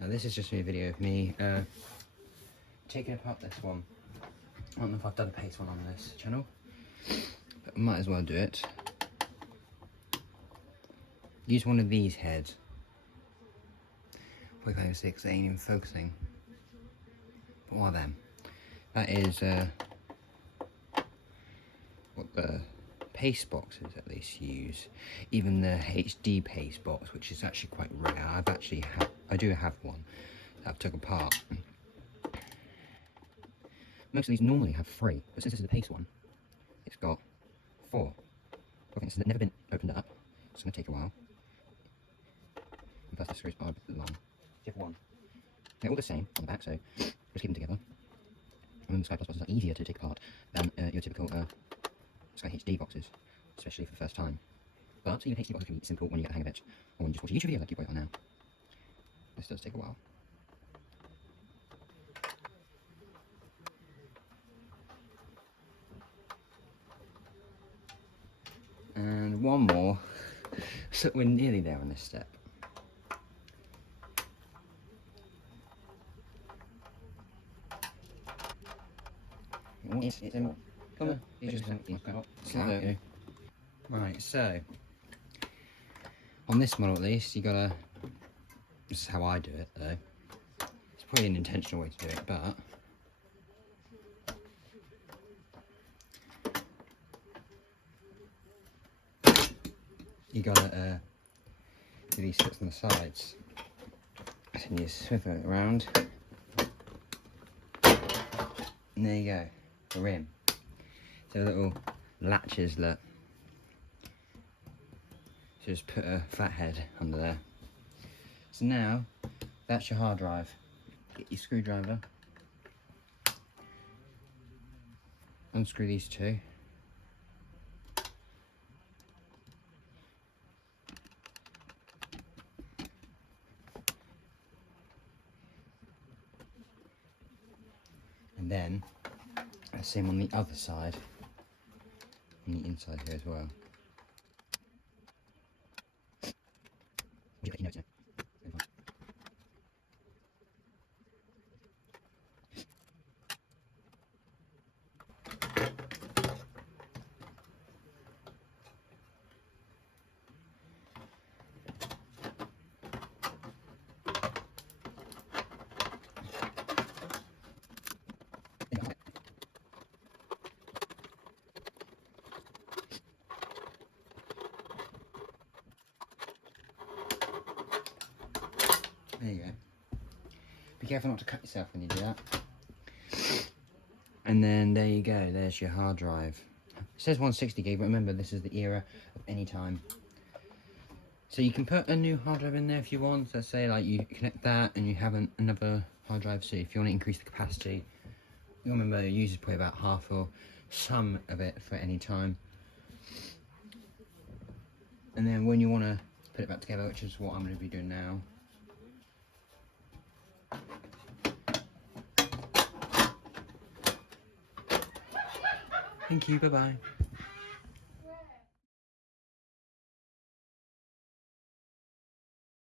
Now this is just a video of me taking apart this one. I don't know if I've done a paste one on this channel, but I might as well do it. Use one of these heads. 4506, they ain't even focusing. But what are them? That is what the paste boxes at least use. Even the HD paste box, which is actually quite rare. I do have one that I've took apart. Most of these normally have 3, but since this is a paste one, it's got 4. I think it's never been opened up. It's going to take a while. And plus the screws are a bit long. You have 1. They're all the same on the back, so just keep them together. And the Sky Box boxes are easier to take apart than your typical Sky HD boxes, especially for the first time. But even HD boxes can be simple when you get the hang of it, or when you just watch a YouTube video like you've got it on now. This does take a while. And one more, so we're nearly there on this step. Come on, right, so on this model at least, you gotta. This is how I do it though. It's probably an intentional way to do it, but you gotta do these slits on the sides. So you just swivel it around, and there you go, the rim. So little latches, look. So just put a flathead under there. So now that's your hard drive. Get your screwdriver, unscrew these 2. And then, same on the other side, on the inside here as well. There you go. Be careful not to cut yourself when you do that. And then there you go, there's your hard drive. It says 160 gig, but remember this is the era of any time. So you can put a new hard drive in there if you want. So say like you connect that and you have another hard drive, so if you want to increase the capacity, you remember it uses probably about half or some of it for any time. And then when you want to put it back together, which is what I'm going to be doing now, thank you, bye-bye.